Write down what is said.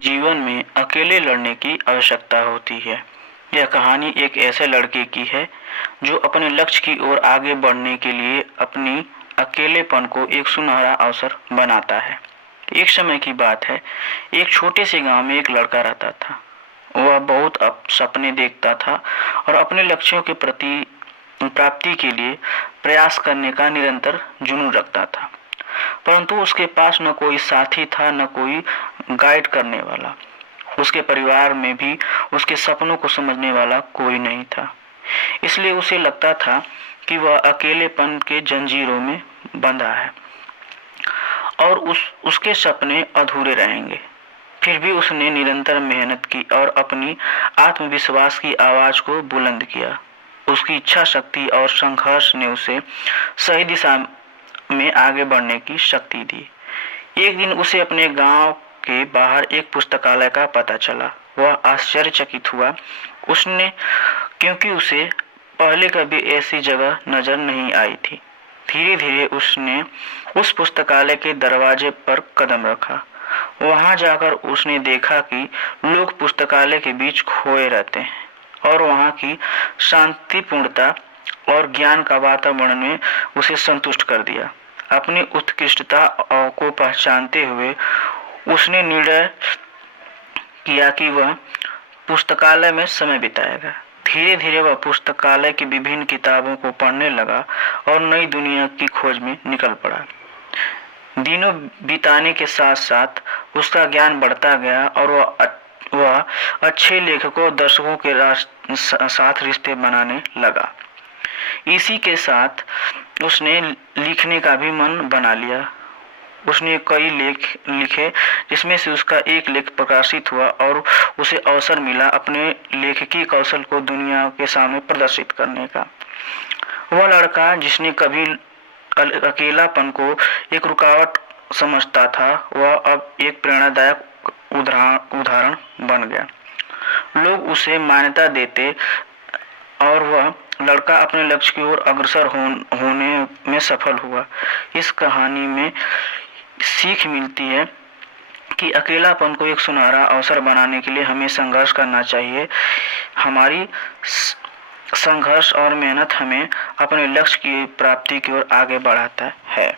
जीवन में अकेले लड़ने की आवश्यकता होती है। यह कहानी एक ऐसे लड़के की है जो अपने लक्ष्य की ओर आगे बढ़ने के लिए अपनी अकेलेपन को एक सुनहरा अवसर बनाता है। एक समय की बात है, एक छोटे से गांव में एक लड़का रहता था। वह बहुत सपने देखता था और अपने लक्ष्यों के प्रति प्राप्ति के लिए प्रयास करने का निरंतर जुनून रखता था, परंतु उसके पास न कोई साथी था, न कोई गाइड करने वाला। उसके परिवार में भी उसके सपनों को समझने वाला कोई नहीं था। इसलिए उसे लगता था कि वह अकेलेपन के जंजीरों में बंधा है और उसके सपने अधूरे रहेंगे। फिर भी उसने निरंतर मेहनत की और अपनी आत्मविश्वास की आवाज को बुलंद किया। उसकी इच्छा शक्ति और संघर्ष ने उसे सही दिशा में आगे बढ़ने की शक्ति दी। एक दिन उसे अपने गांव के बाहर एक पुस्तकालय का पता चला। वह आश्चर्यचकित हुआ क्योंकि उसे पहले कभी ऐसी जगह नजर नहीं आई थी। धीरे धीरे उसने उस पुस्तकालय के दरवाजे पर कदम रखा। वहां जाकर उसने देखा कि लोग पुस्तकालय के बीच खोए रहते हैं और वहां की शांतिपूर्णता और ज्ञान का वातावरण ने उसे संतुष्ट कर दिया। अपनी उत्कृष्टता को पहचानते हुए उसने निर्णय किया कि वह पुस्तकालय में समय बिताएगा। धीरे धीरे वह पुस्तकालय की विभिन्न किताबों को पढ़ने लगा और नई दुनिया की खोज में निकल पड़ा। दिनों बिताने के साथ साथ उसका ज्ञान बढ़ता गया और वह अच्छे लेखकों, दर्शकों के साथ रिश्ते बनाने लगा। इसी के साथ उसने लिखने का भी मन बना लिया। उसने कई लेख लिखे, जिसमें से उसका एक लेख प्रकाशित हुआ और उसे अवसर मिला अपने लेखकी कौशल को दुनिया के सामने प्रदर्शित करने का। वह लड़का जिसने कभी अकेलापन को एक रुकावट समझता था, वह अब एक प्रेरणादायक उदाहरण बन गया। लोग उसे मान्यता देते और वह लड़का अपने लक्ष्य की ओर अग्रसर होने में सफल हुआ। इस कहानी में सीख मिलती है कि अकेलापन को एक सुनहरा अवसर बनाने के लिए हमें संघर्ष करना चाहिए। हमारी संघर्ष और मेहनत हमें अपने लक्ष्य की प्राप्ति की ओर आगे बढ़ाता है।